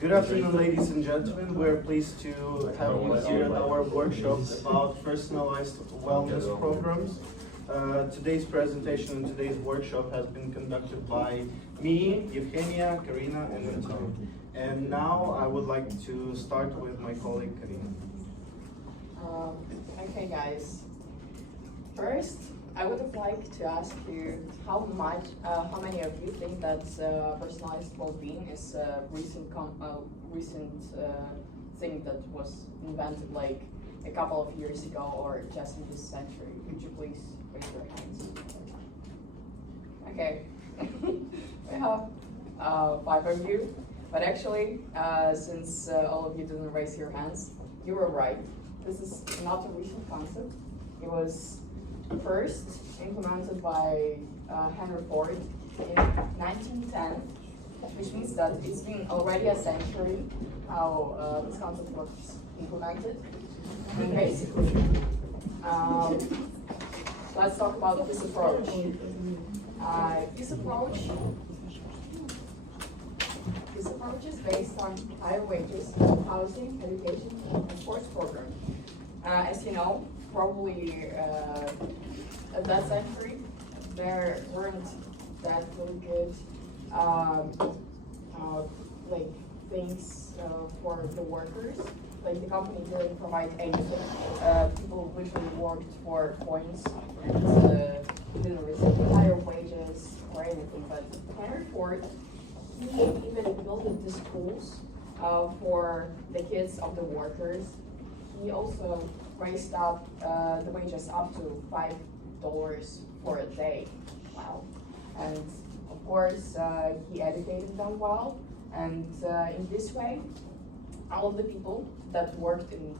Good afternoon, ladies and gentlemen. We're pleased to have you here at our workshop about personalized wellness programs. Today's presentation and today's workshop has been conducted by me, Evgenia, Karina, and Anton. And now I would like to start with my colleague Karina. Okay, guys. First, I would have liked to ask you how many of you think that personalized well-being is a recent thing that was invented like a couple of years ago or just in this century? Could you please raise your hands? Okay, we have 5 of you, but actually, since all of you didn't raise your hands, you were right. This is not a recent concept. It was first implemented by Henry Ford in 1910, which means that it's been already a century how this concept was implemented. And basically, let's talk about this approach. This approach is based on higher wages, housing, education, and sports programs. As you know, probably at that century, there weren't that really good like things for the workers. Like the company didn't provide anything. People literally worked for coins and didn't receive higher wages or anything. But Henry Ford, he even built the schools for the kids of the workers. He also raised up the wages up to $5 for a day. Wow. And of course, he educated them well. And in this way, all of the people that worked in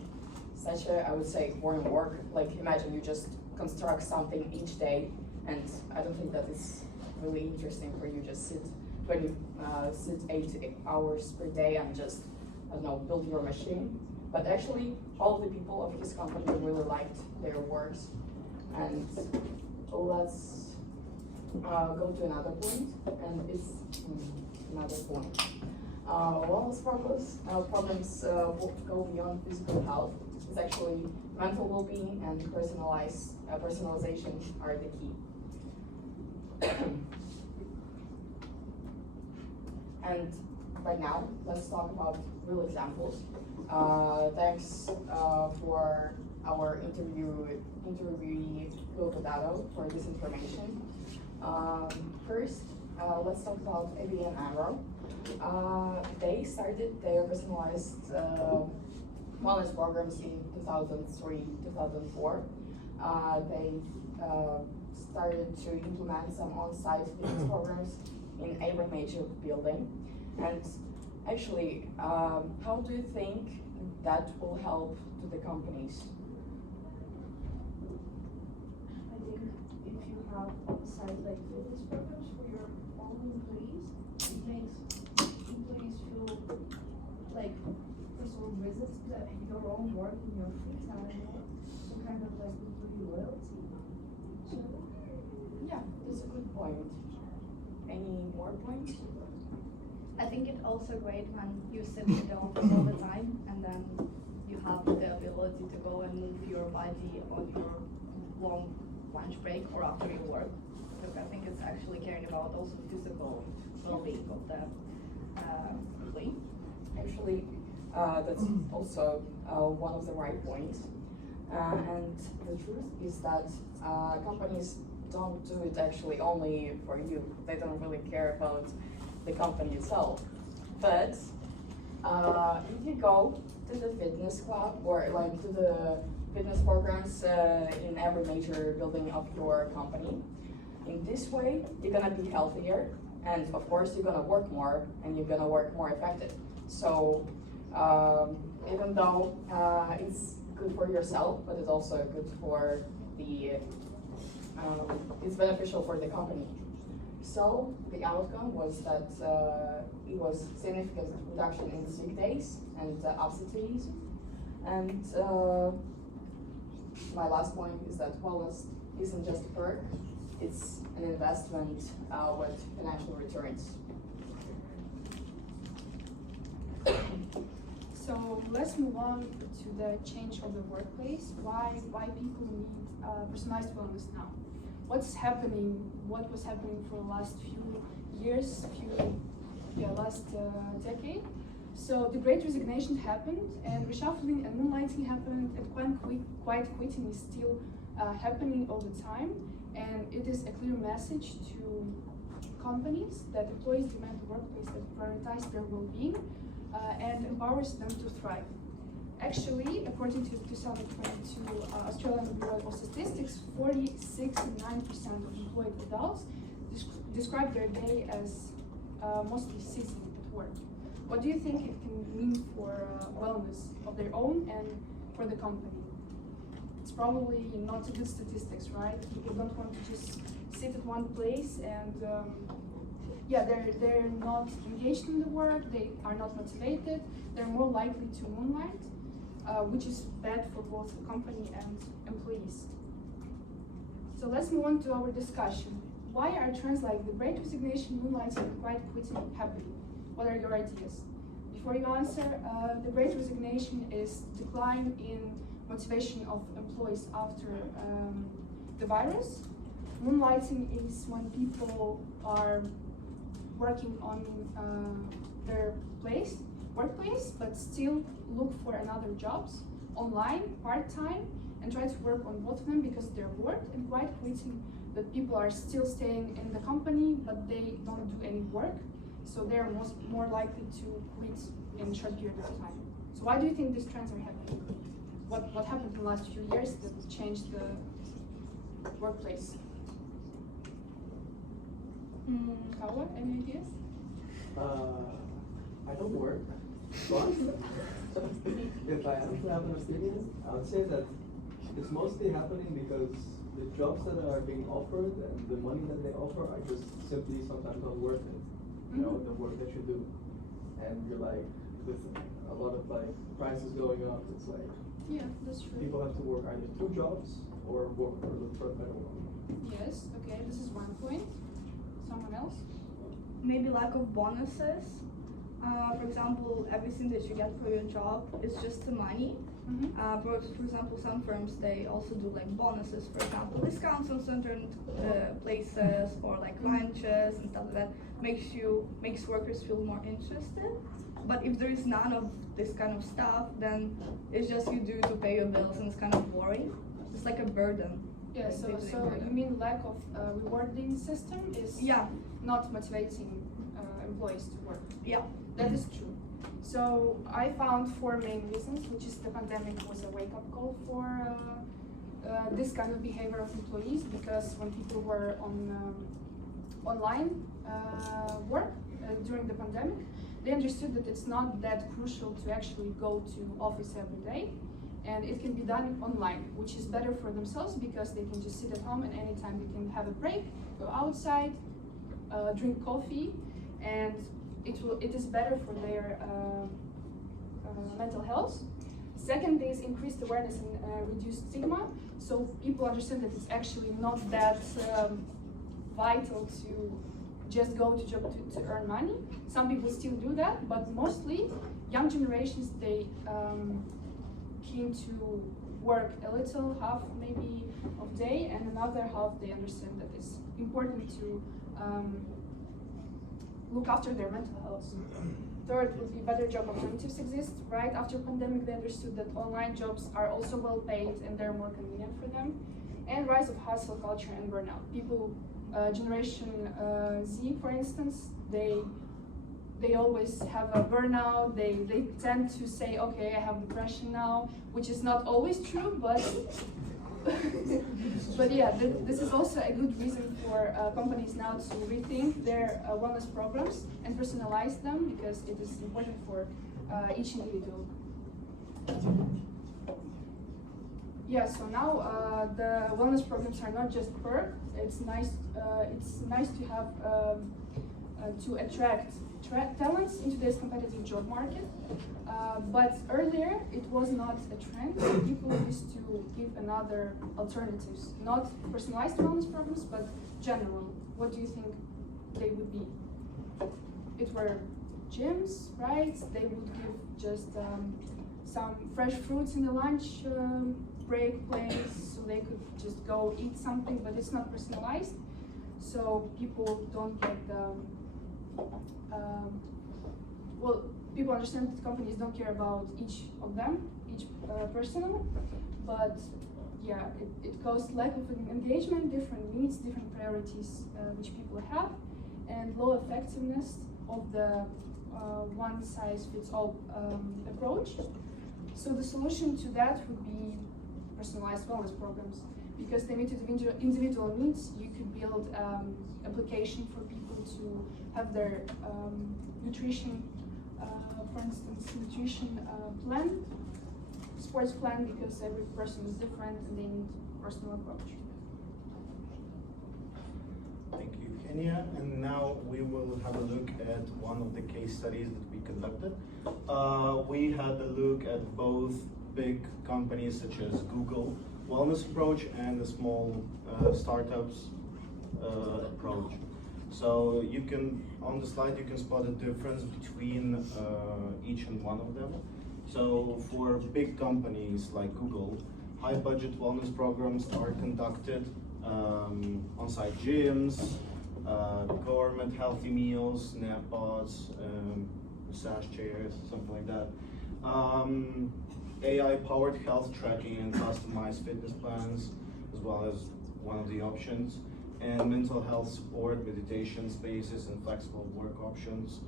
such a, I would say, boring work, like imagine you just construct something each day, and I don't think that is really interesting for you just sit 8 hours per day and just, I don't know, build your machine. But actually, all of the people of his company really liked their works. And let's go to another point, and it's another point. Wellness programs go beyond physical health. It's actually mental well-being and personalization are the key. And right now, let's talk about real examples. Thanks for our interviewee, Phil Potato, for this information. First, let's talk about ABN AMRO. They started their personalized wellness programs in 2003-2004. They started to implement some on-site fitness programs in every major building. And actually, how do you think that will help to the companies? I think if you have on-site like fitness programs for your own employees, it makes employees feel like personal visits to your own work in your free time, to kind of like employee loyalty. So Yeah, that's a good point. Any more points? I think it's also great when you sit in the office all the time and then you have the ability to go and move your body on your long lunch break or after your work. Because I think it's actually caring about also physical well-being of the employee. Actually, that's also one of the right points. And the truth is that companies don't do it actually only for you. They don't really care about the company itself. But if you go to the fitness club or like to the fitness programs in every major building of your company, in this way, you're gonna be healthier, and of course, you're gonna work more, and you're gonna work more effective. So even though it's good for yourself, but it's also good for the, it's beneficial for the company. So the outcome was that it was significant reduction in sick days and absenteeism. And my last point is that wellness isn't just a perk, it's an investment with financial returns. So let's move on to the change of the workplace. Why people need personalized wellness now? What's happening? What was happening for the last few years, last decade? So the Great Resignation happened, and reshuffling and moonlighting happened, and quiet quitting is still happening all the time. And it is a clear message to companies that employees demand a workplace that prioritizes their well-being and empowers them to thrive. Actually, according to 2022 Australian Bureau of Statistics, 46.9% of employed adults describe their day as mostly sitting at work. What do you think it can mean for wellness of their own and for the company? It's probably not a good statistics, right? People don't want to just sit at one place and they're not engaged in the work, they are not motivated, they're more likely to moonlight, which is bad for both the company and employees. So let's move on to our discussion. Why are trends like the Great Resignation, moonlighting, and quiet quitting happening? What are your ideas? Before you answer, the Great Resignation is decline in motivation of employees after the virus. Moonlighting is when people are working on their workplace, but still look for another jobs online, part-time, and try to work on both of them because they're bored. And quiet quitting, that people are still staying in the company, but they don't do any work, so they're more likely to quit in a short period of time. So why do you think these trends are happening? What happened in the last few years that changed the workplace? Kawa, any ideas? I don't work, but if I have to have an opinion, I would say that it's mostly happening because the jobs that are being offered and the money that they offer are just simply sometimes not worth it. You know, the work that you do. And you're like, with a lot of like prices going up, it's like, Yeah, that's true. people have to work either 2 jobs or look for a better one. Yes, okay, this is one point. Someone else? Maybe lack of bonuses. For example, everything that you get for your job is just the money. For example, some firms, they also do like bonuses, for example, discounts on certain places, or like lunches and stuff like that. Makes workers feel more interested. But if there is none of this kind of stuff, then it's just you do to pay your bills, and it's kind of boring. It's like a burden. Yeah, so you mean lack of rewarding system is not motivating employees to work? Yeah. That is true. So I found 4 main reasons, which is the pandemic was a wake-up call for this kind of behavior of employees, because when people were on online work during the pandemic, they understood that it's not that crucial to actually go to office every day, and it can be done online, which is better for themselves because they can just sit at home and anytime they can have a break, go outside, drink coffee, and it is better for their mental health. Second is increased awareness and reduced stigma. So people understand that it's actually not that vital to just go to job to earn money. Some people still do that, but mostly young generations, they keen to work a little, half maybe of day, and another half they understand that it's important to look after their mental health. Third would be better job alternatives exist. Right after pandemic, they understood that online jobs are also well paid and they're more convenient for them. And rise of hustle culture and burnout. People, Generation Z, for instance, they always have a burnout. They tend to say, okay, I have depression now, which is not always true, but but yeah, this is also a good reason for companies now to rethink their wellness programs and personalize them, because it is important for each individual. Yeah, so now the wellness programs are not just perk. It's nice to have to attract talents into this competitive job market. But earlier it was not a trend. People used to give another alternatives, not personalized wellness programs, but general. What do you think they would be? It were gyms, right? They would give just some fresh fruits in the lunch break place, so they could just go eat something, but it's not personalized. So people don't get the, well, people understand that companies don't care about each of them, each person, but yeah, it caused lack of engagement, different needs, different priorities which people have, and low effectiveness of the one-size-fits-all approach. So the solution to that would be personalized wellness programs. Because they meet individual needs, you could build application for people to have their nutrition, for instance, nutrition plan, sports plan, because every person is different and they need personal approach. Thank you, Kenya. And now we will have a look at one of the case studies that we conducted. We had a look at both big companies such as Google wellness approach and the small startups approach. So you can, on the slide, you can spot the difference between each and one of them. So for big companies like Google, high budget wellness programs are conducted on-site gyms, government healthy meals, nap pods, massage chairs, something like that. AI-powered health tracking and customized fitness plans, as well as one of the options, and mental health support, meditation spaces, and flexible work options.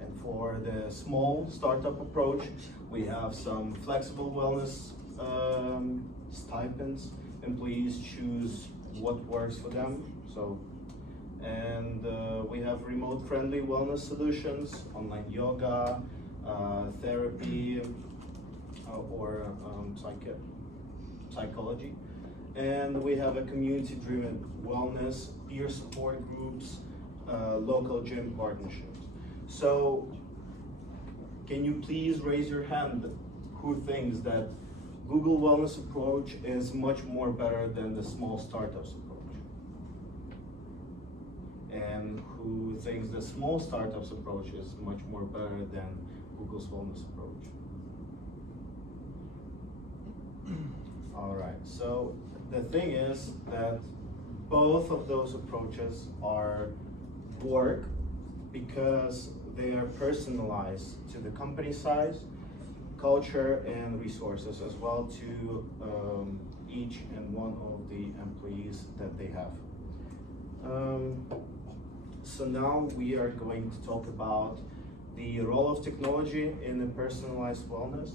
And for the small startup approach, we have some flexible wellness stipends. Employees choose what works for them. So, and we have remote-friendly wellness solutions, online yoga, therapy, or psychology. And we have a community-driven wellness, peer support groups, local gym partnerships. So, can you please raise your hand who thinks that Google wellness approach is much more better than the small startups approach? And who thinks the small startups approach is much more better than Google's wellness approach? All right, so the thing is that both of those approaches work because they are personalized to the company size, culture, and resources, as well to each and one of the employees that they have. So now we are going to talk about the role of technology in the personalized wellness.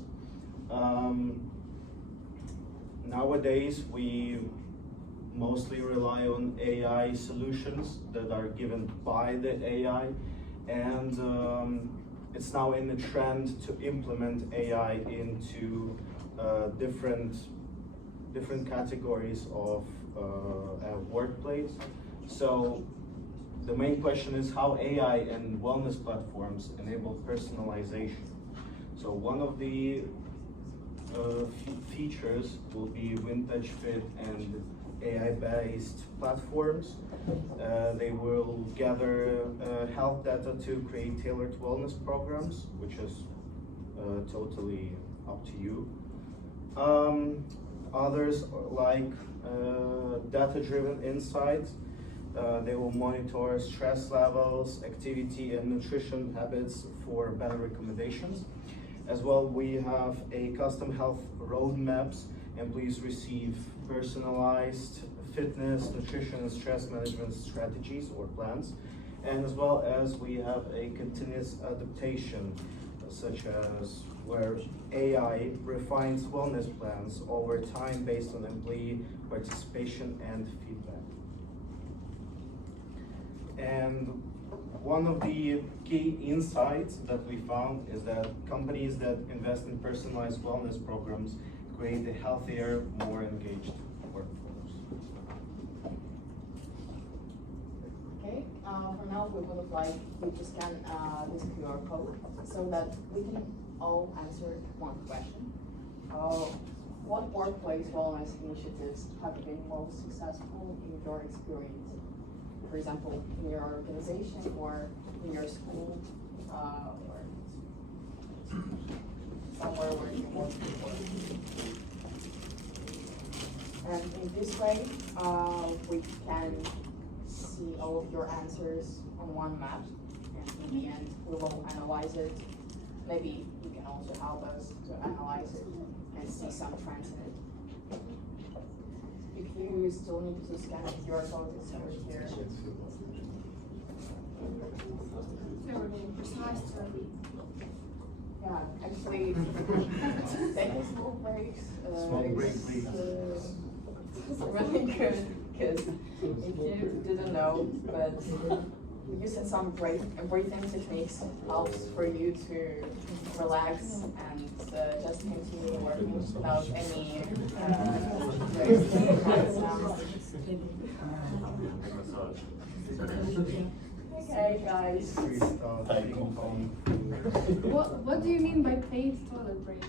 Nowadays, we mostly rely on AI solutions that are given by the AI, and it's now in the trend to implement AI into different categories of workplace. So the main question is how AI and wellness platforms enable personalization. So one of the features will be Vintage Fit and AI-based platforms. They will gather health data to create tailored wellness programs, which is totally up to you. Others like data-driven insights. They will monitor stress levels, activity, and nutrition habits for better recommendations. As well, we have a custom health roadmaps. Employees receive personalized fitness, nutrition, and stress management strategies or plans. And as well as we have a continuous adaptation, such as where AI refines wellness plans over time based on employee participation and feedback. And one of the key insights that we found is that companies that invest in personalized wellness programs create a healthier, more engaged workforce. Okay, for now we would like you to scan this QR code so that we can all answer one question. What workplace wellness initiatives have been most successful in your experience? for example, in your organization or in your school, or somewhere where you work before. And in this way, we can see all of your answers on one map, and in the end, we will analyze it. Maybe you can also help us to analyze it and see some trends in it. If you still need to scan the QR code, it's over here. Yeah, actually, take a small breaks. Small break, please. It's really good, because if you didn't know, but using some breathing techniques helps for you to relax and just continue working without any Okay, guys. What do you mean by paid toilet break?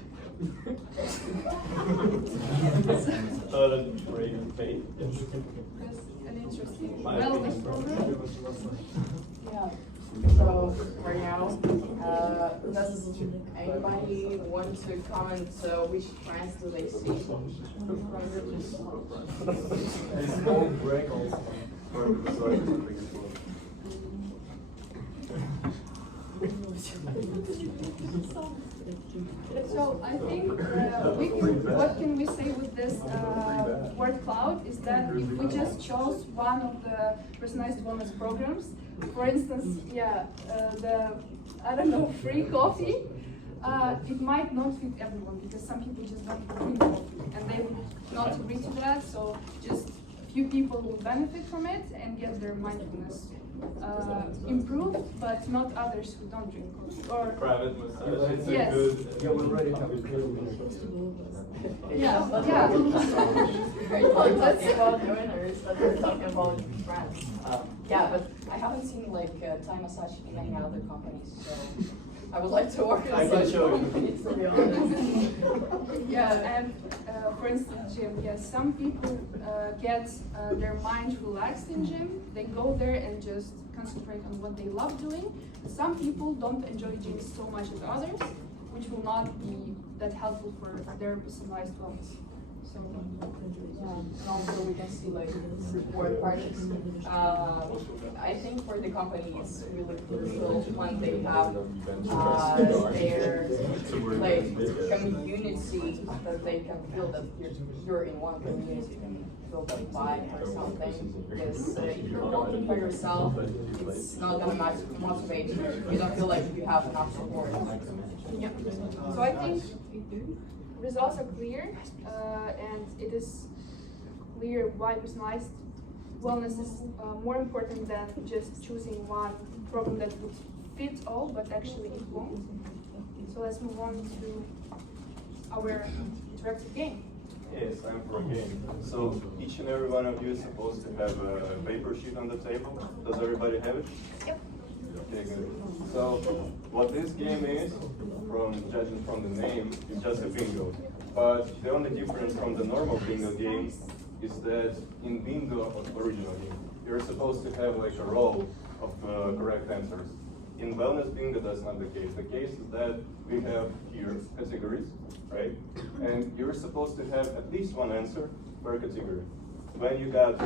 Toilet break paid. That's an interesting wellness program. Yeah. So for now, does anybody want to comment which trends do they see from A small break also. So I think what can we say with this word cloud is that if we just chose one of the personalized wellness programs, for instance, free coffee, it might not fit everyone because some people just don't drink coffee and they would not agree to that. So just a few people will benefit from it and get their mindfulness improved, but not others who don't drink coffee. Or Private massage. It's yes. a good. You already have a clear winner. yeah. Are you talking about the winners, but we're talking about trends? Yeah, but I haven't seen Thai massage in any other companies, so I would like to work I on can such show you. companies, to be honest. Yeah, and for instance, gym. Yes, some people get their mind relaxed in gym. They go there and just concentrate on what they love doing. Some people don't enjoy gym so much as others, which will not be that helpful for their personalized wellness. So Yeah, and also we can see support parties. I think for the company it's really crucial when they have their community that they can feel that you're in one community and feel that vibe or something. Because if you're working by yourself, it's not gonna motivate you. You don't feel like you have enough support. yeah. So I think results are clear, and it is clear why personalized wellness is more important than just choosing one program that would fit all, but actually it won't. So let's move on to our interactive game. Yes, I'm for a game. So each and every one of you is supposed to have a paper sheet on the table. Does everybody have it? Yep. Okay, good. So what this game is, from judging from the name, is just a bingo. But the only difference from the normal bingo game is that in bingo, original game, you're supposed to have a row of correct answers. In wellness bingo, that's not the case. The case is that we have here categories, right? And you're supposed to have at least one answer per category. When you got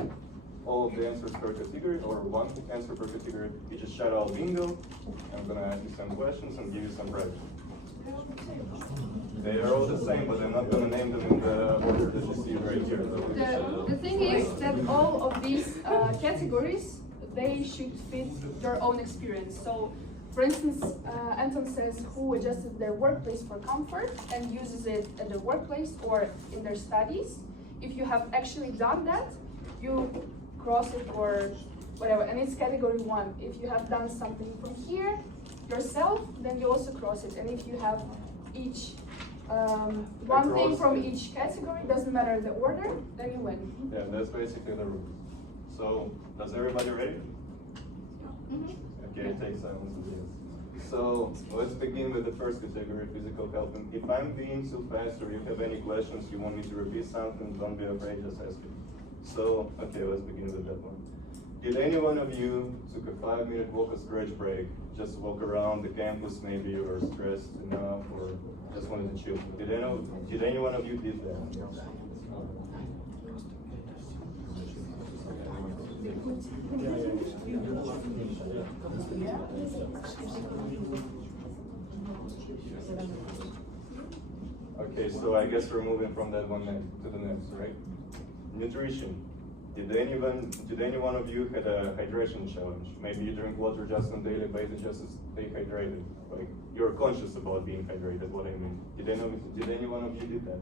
all of the answers per category, or one answer per category, you just shout out bingo. I'm gonna ask you some questions and give you some prizes. They are all the same, but I'm not gonna name them in the order that you see right here. The thing is that all of these categories, they should fit their own experience. So, for instance, Anton says who adjusted their workplace for comfort and uses it at their workplace or in their studies. If you have actually done that, you cross it or whatever, and it's category 1. If you have done something from here yourself, then you also cross it. And if you have each one thing from each category, doesn't matter the order, then you win. Yeah, that's basically the rules. So, does everybody ready? Okay, take silence with this. So, let's begin with the first category, physical health. And if I'm being too fast or you have any questions, you want me to repeat something, don't be afraid, just ask me. So, okay, let's begin with that one. Did any one of you took a 5-minute walk or stretch break, just walk around the campus? Maybe you were stressed enough or just wanted to chill. Did any one of you did that? Okay, so I guess we're moving from that one to the next, right? Nutrition. Did any one of you had a hydration challenge? Maybe you drink water just on a daily basis just to stay hydrated. Like you're conscious about being hydrated, what I mean. Did any one of you did that?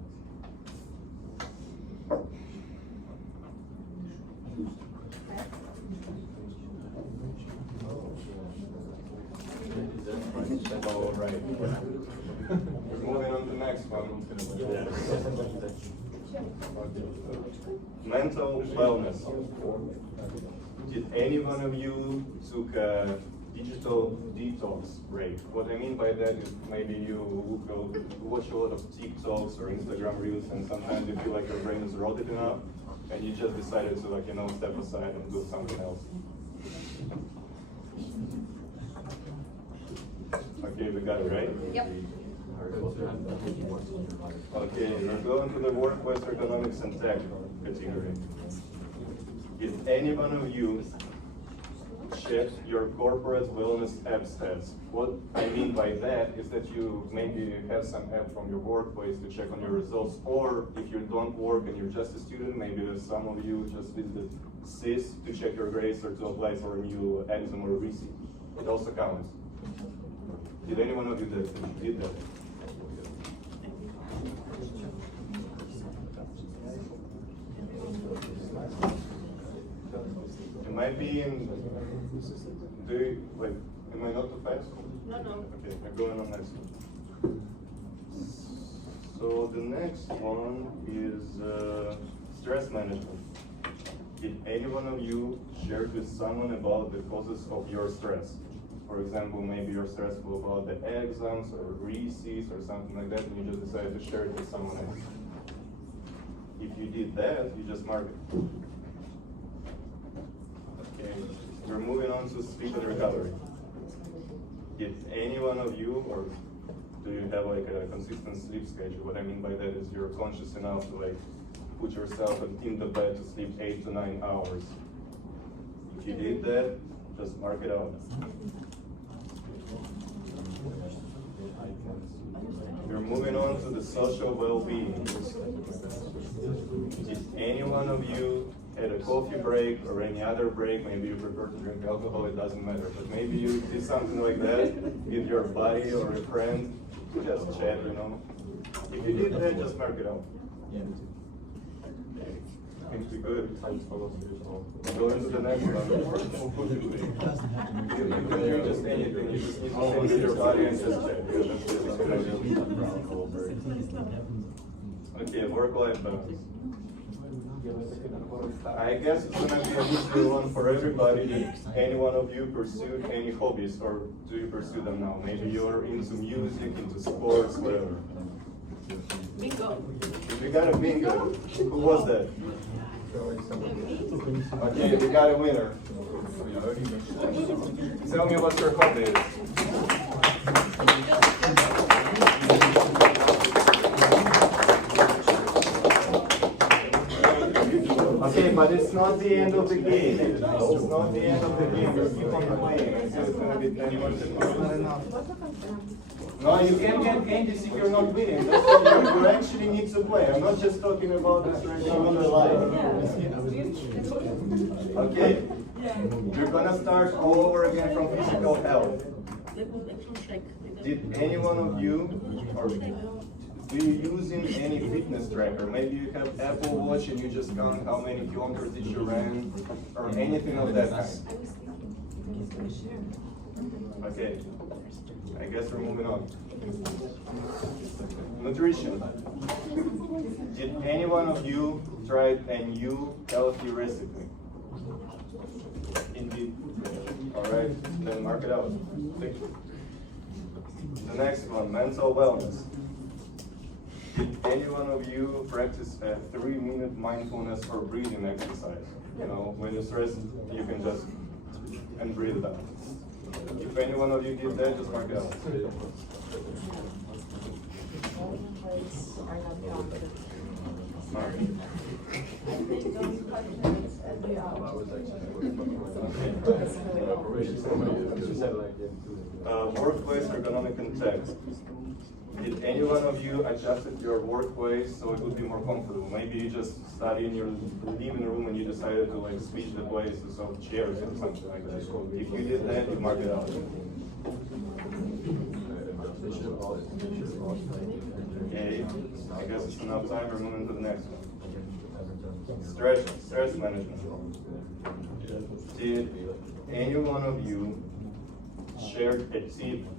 All right. We're moving on to the next one. Mental wellness. Did any one of you took a digital detox break? What I mean by that is maybe you watch a lot of TikToks or Instagram reels, and sometimes you feel like your brain is rotted enough, and you just decided to step aside and do something else. Okay, we got it, right? Yep. Okay, we're going to the workplace economics and tech category. Did any one of you check your corporate wellness app stats? What I mean by that is that you maybe have some app from your workplace to check on your results, or if you don't work and you're just a student, maybe some of you just visited SIS to check your grades or to apply for a new exam or receipt. It also counts. Did any one of you did that? Am I being, am I not too fast? No. Okay, I'm going on next one. So the next one is stress management. Did any one of you share with someone about the causes of your stress? For example, maybe you're stressful about the exams or receipts or something like that, and you just decided to share it with someone else. If you did that, you just mark it. Okay, we're moving on to sleep and recovery. Did any one of you, or do you have like a consistent sleep schedule? What I mean by that is you're conscious enough to put yourself in the bed to sleep 8 to 9 hours. If you did that, just mark it out. We're moving on to the social well-being. Did any one of you had a coffee break or any other break? Maybe you prefer to drink alcohol, it doesn't matter. But maybe you did something like that with your buddy or a friend, just chat, If you did that, just mark it out. Seems to be good. Go into the next one. You can do just anything. You just need to say with your body and just check. Okay, work-life balance. I guess it's gonna be an easy one for everybody. Did any one of you pursued any hobbies, or do you pursue them now? Maybe you're into music, into sports, whatever. Bingo. We got a bingo. Who was that? Okay, we got a winner. Tell me what your hobby is. Okay, but it's not the end of the game. It's not the end of the game. You keep on playing until it's going to be 10 minutes. No, you can't get candies if you're not winning. That's what you actually need to play. I'm not just talking about this right now on the live. Okay, we're gonna start all over again from physical health. Did any one of you, or do you using any fitness tracker? Maybe you have Apple Watch and you just count how many kilometers did you ran, or anything of that kind. Okay. I guess we're moving on. Nutrition. Did any one of you try a new healthy recipe? Indeed. Alright, then mark it out. The next one, mental wellness. Did any one of you practice a 3-minute mindfulness or breathing exercise? You know, when you're stressed, you can just and breathe it out. If any one of you did that, just mark it out. Workplace ergonomic context. Did any one of you adjusted your workplace so it would be more comfortable? Maybe you just study in your living room and you decided to like switch the places of chairs or something like that. If you did that, you mark it out. Okay, I guess it's enough time. We're moving to the next one. Stress management. Did any one of you share a tip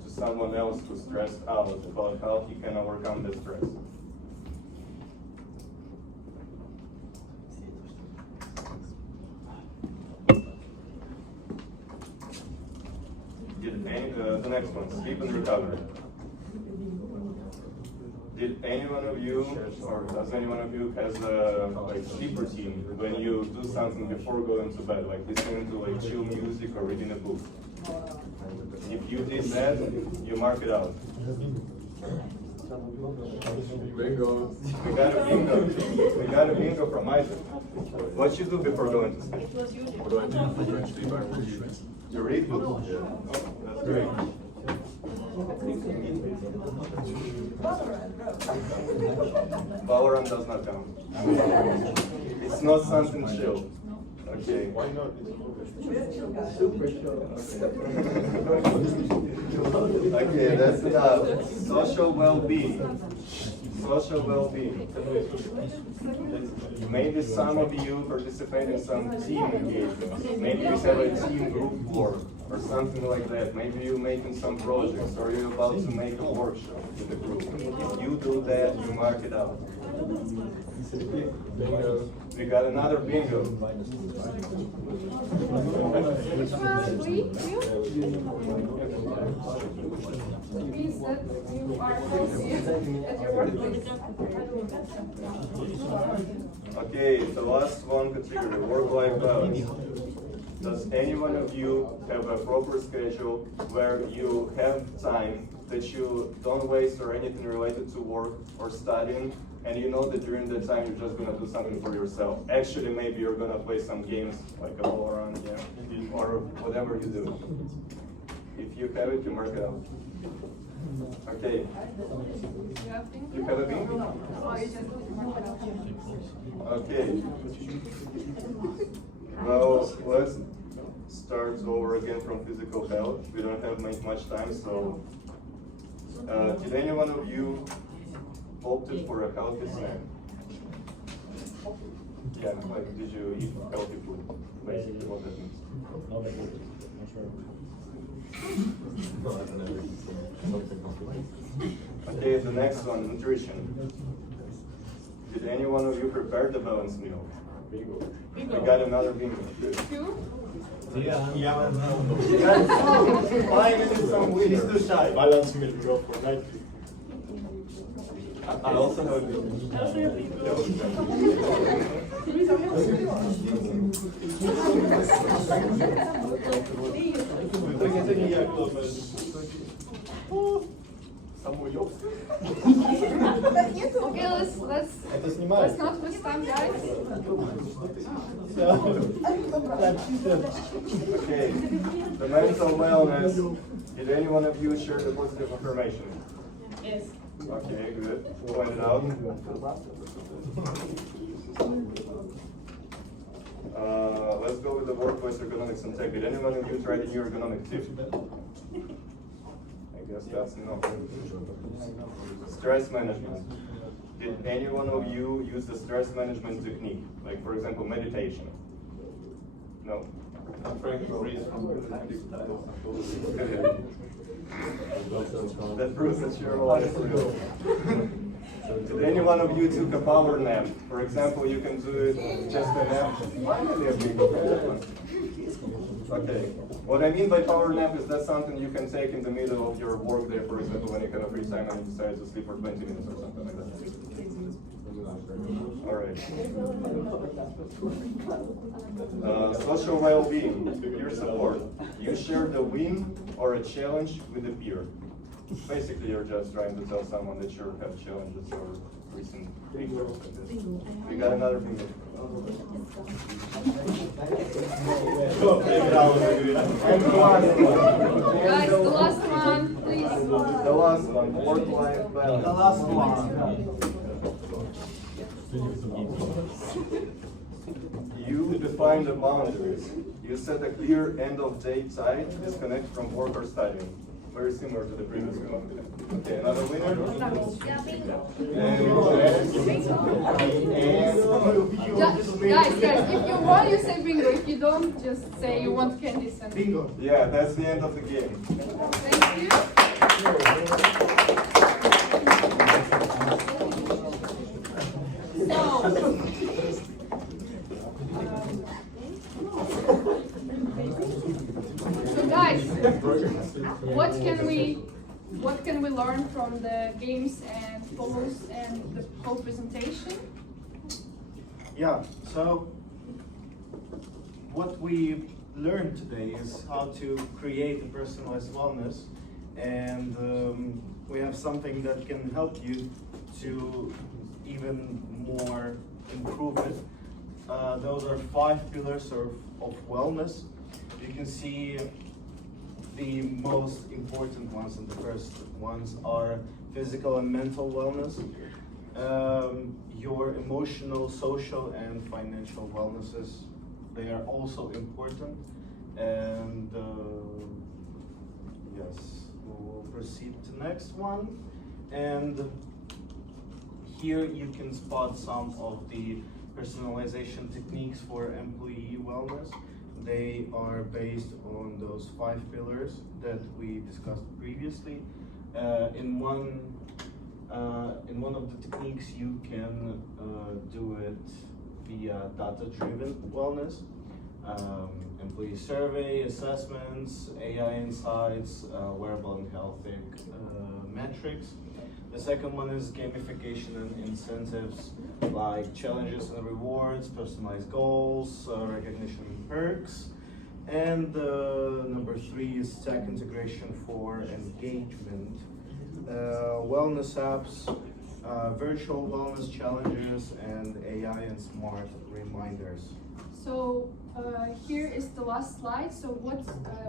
to someone else who's stressed out about how he can overcome the stress? Did any, the next one, sleep and recovery. Did any one of you, or does any one of you has a like sleep routine when you do something before going to bed, like listening to like chill music or reading a book? If you did that, you mark it out. Bingo. We got a bingo. We got a bingo from Isaac. What you do before going to sleep? You read books? Yeah. That's great. Valorant does not count. It's not something chill. Okay. Why not? Super show. Okay, that's enough. Social well-being. Social well-being. Maybe some of you participate in some team engagements. Maybe you have a team group work or something like that. Maybe you're making some projects or you're about to make a workshop with the group. If you do that, you mark it out. We got another bingo. Which one? It means that you are healthy at your workplace. Okay, the last one category, work-life balance. Does any one of you have a proper schedule where you have time that you don't waste or anything related to work or studying, and you know that during that time you're just gonna do something for yourself? Actually, maybe you're gonna play some games like a Valorant, yeah, or whatever you do. If you have it, you mark it out. Okay. You have a bingo? Okay. Well, let's start over again from physical health. We don't have much time, so did any one of you opted for a healthy snack? Yeah, like did you eat healthy food? Basically what that means. Okay, the next one, nutrition. Did any one of you prepare the balanced meal? Bingo. We got another bingo. Yeah. 5 minutes on wheel. He's too shy. Balance meal, go for 90. I also have a bingo. Okay, let's not waste time, guys. Okay, the mental wellness. Did any one of you share the positive information? Yes. Okay, good. Point it out. Let's go with the workplace ergonomics and tech. Did any one of you try the new ergonomic tip? I guess that's enough. Stress management. Did any one of you use the stress management technique? Like, for example, meditation? No? I'm trying to breathe. That proves that you're alive for real. Did any one of you took a power nap? For example, you can do it just a nap. Finally, a big one. Okay. What I mean by power nap is that something you can take in the middle of your work day, for example, when you have a free time and you decide to sleep for 20 minutes or something like that. All right. Social well-being, peer support. You share the win or a challenge with a peer. Basically, you're just trying to tell someone that you have challenges or recent things. We got another thing. Guys, the last one, please. The last one, work-life balance. The last one. You define the boundaries. You set a clear end-of-day time, disconnect from work or studying. Very similar to the previous one. Okay, another winner. Guys, if you want, you say bingo. If you don't, just say you want candies and Bingo. Yeah, that's the end of the game. Thank you. So guys, what can we learn from the games and polls and the whole presentation? Yeah, so what we learned today is how to create a personalized wellness, and we have something that can help you to even more improve it. Those are 5 pillars of wellness. You can see the most important ones, and the first ones are physical and mental wellness, your emotional, social, and financial wellnesses. They are also important, and yes, we'll proceed to the next one. And here you can spot some of the personalization techniques for employee wellness. They are based on those 5 pillars that we discussed previously. In one of the techniques, you can do it via data-driven wellness, employee survey, assessments, AI insights, wearable and health metrics. The second one is gamification and incentives, like challenges and rewards, personalized goals, recognition and perks. And number 3 is tech integration for engagement, wellness apps, virtual wellness challenges, and AI and smart reminders. So here is the last slide. So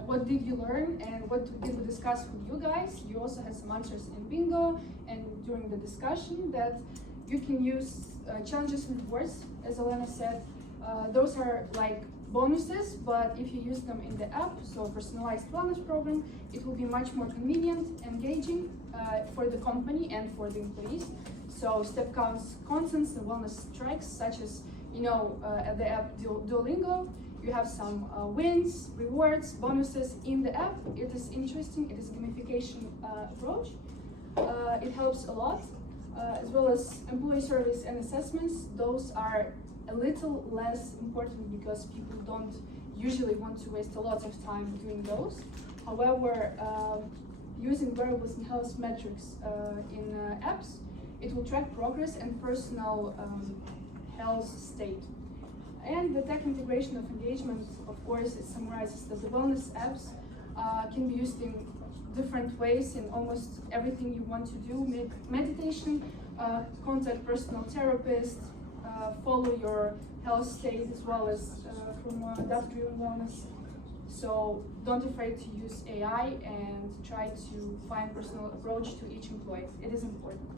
what did you learn and what did we discuss with you guys? You also had some answers in bingo and during the discussion that you can use challenges and rewards, as Elena said. Those are like bonuses, but if you use them in the app, so personalized wellness program, it will be much more convenient, engaging for the company and for the employees. So step counts, contents, and wellness tracks, such as at the app Duolingo, you have some wins, rewards, bonuses in the app. It is interesting. It is a gamification approach. It helps a lot, as well as employee surveys and assessments. Those are a little less important because people don't usually want to waste a lot of time doing those. However, using wearables and health metrics in apps, it will track progress and personal health state. And the tech integration of engagement, of course, it summarizes that the wellness apps can be used in different ways in almost everything you want to do. Meditation, contact personal therapist, follow your health state, as well as from data-driven wellness. So don't afraid to use AI and try to find personal approach to each employee. It is important.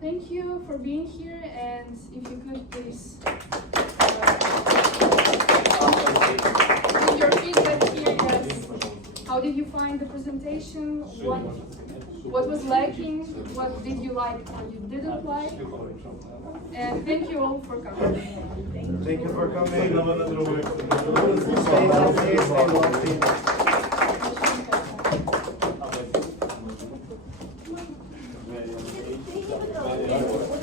Thank you for being here, and if you could please give your feedback here. Yes. How did you find the presentation? What was lacking? What did you like or you didn't like? And thank you all for coming. Thank you for coming. Stay healthy, stay healthy.